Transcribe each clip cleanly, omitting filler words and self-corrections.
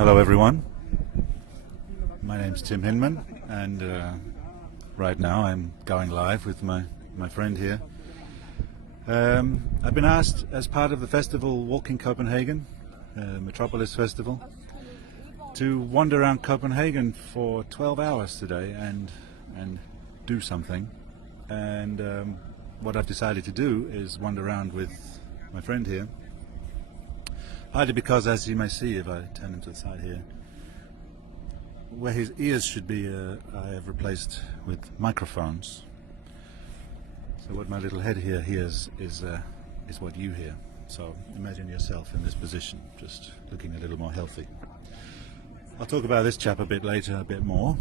Hello everyone, my name's Tim Hinman, and right now I'm going live with my friend here. I've been asked as part of the festival Walking Copenhagen, Metropolis festival, to wander around Copenhagen for 12 hours today and do something. And what I've decided to do is wander around with my friend here. Partly because, as you may see if I turn him to the side here, where his ears should be, I have replaced with microphones. So what my little head here hears is what you hear. So imagine yourself in this position, just looking a little more healthy. I'll talk about this chap a bit later, a bit more.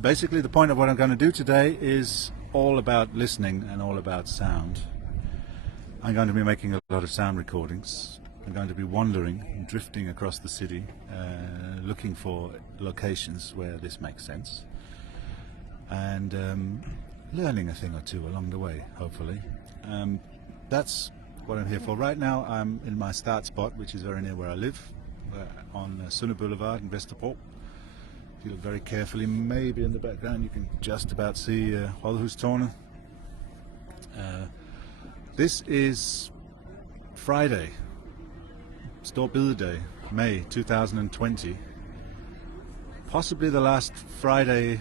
Basically, the point of what I'm going to do today is all about listening and all about sound. I'm going to be making a lot of sound recordings. I'm going to be wandering and drifting across the city, looking for locations where this makes sense, and learning a thing or two along the way, hopefully. That's what I'm here for. Right now I'm in my start spot, which is very near where I live, on Sønder Boulevard in Metropolis. If you look very carefully, maybe in the background you can just about see Lydkunstner. This is Friday, storby, May 2020. Possibly the last Friday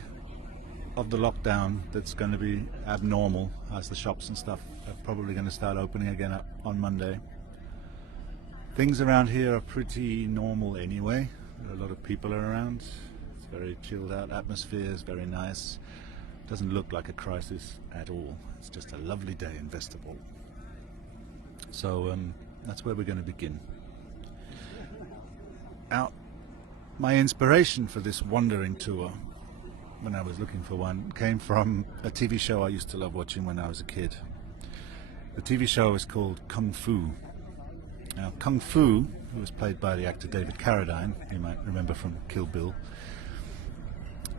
of the lockdown that's going to be abnormal, as the shops and stuff are probably going to start opening again up on Monday. Things around here are pretty normal anyway. There are a lot of people around. It's very chilled out atmosphere, it's very nice. Doesn't look like a crisis at all. It's just a lovely day in Vesterborg. So that's where we're going to begin. Now, my inspiration for this wandering tour, when I was looking for one, came from a TV show I used to love watching when I was a kid. The TV show is called Kung Fu. Now, Kung Fu, who was played by the actor David Carradine, you might remember from Kill Bill,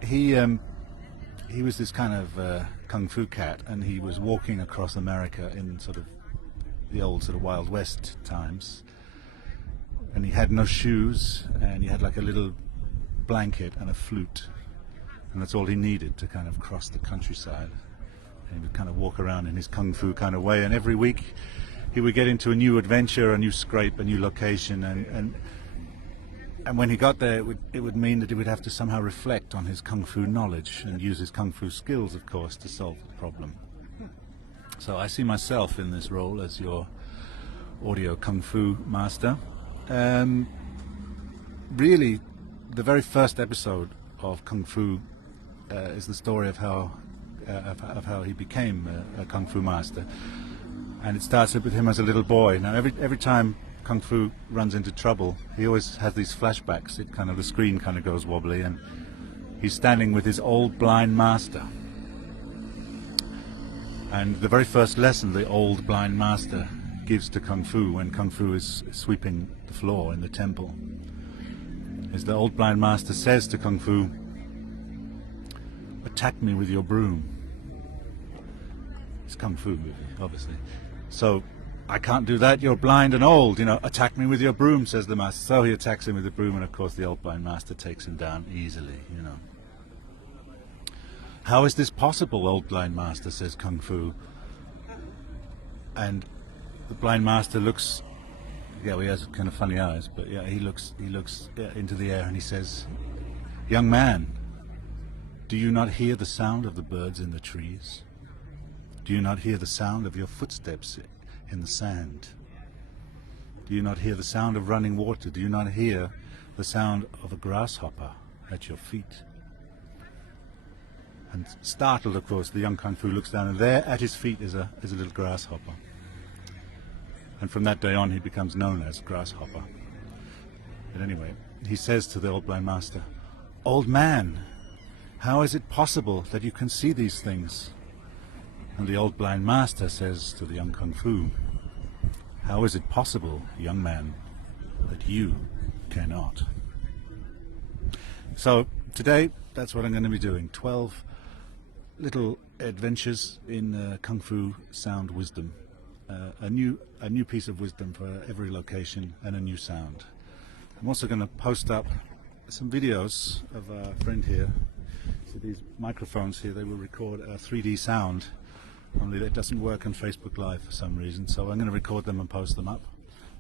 he was this kind of Kung Fu cat, and he was walking across America in sort of the old sort of Wild West times. And he had no shoes, and he had like a little blanket and a flute, and that's all he needed to kind of cross the countryside. And he would kind of walk around in his kung fu kind of way, and every week he would get into a new adventure, a new scrape, a new location, and when he got there, it would mean that he would have to somehow reflect on his kung fu knowledge and use his kung fu skills, of course, to solve the problem. So I see myself in this role as your audio kung fu master. Really, the very first episode of Kung Fu is the story of how he became a Kung Fu master, and it starts with him as a little boy. Now, every time Kung Fu runs into trouble, he always has these flashbacks. The screen kind of goes wobbly, and he's standing with his old blind master. And the very first lesson the old blind master gives to Kung Fu when Kung Fu is sweeping the floor in the temple is the old blind master says to Kung Fu, "Attack me with your broom." It's Kung Fu, obviously. So, "I can't do that, you're blind and old, attack me with your broom," says the master. So he attacks him with the broom, and of course the old blind master takes him down easily, "How is this possible, old blind master?" says Kung Fu. And the blind master looks, he has kind of funny eyes, but he looks into the air and he says, "Young man, do you not hear the sound of the birds in the trees? Do you not hear the sound of your footsteps in the sand? Do you not hear the sound of running water? Do you not hear the sound of a grasshopper at your feet?" And startled, of course, the young Kung Fu looks down, and there at his feet is a little grasshopper. And from that day on he becomes known as Grasshopper. But anyway, he says to the old blind master, "Old man, how is it possible that you can see these things?" And the old blind master says to the young Kung Fu, "How is it possible, young man, that you cannot?" So today, that's what I'm going to be doing. 12 little adventures in Kung Fu sound wisdom. A new piece of wisdom for every location and a new sound. I'm also going to post up some videos of a friend here. So these microphones here, they will record a 3D sound, only that doesn't work on Facebook Live for some reason, so I'm going to record them and post them up.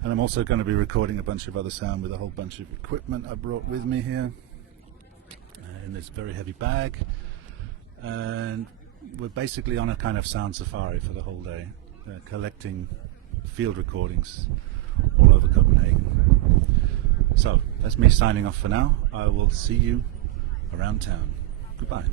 And I'm also going to be recording a bunch of other sound with a whole bunch of equipment I brought with me here in this very heavy bag. And we're basically on a kind of sound safari for the whole day, collecting field recordings all over Copenhagen. So that's me signing off for now. I will see you around town. Goodbye.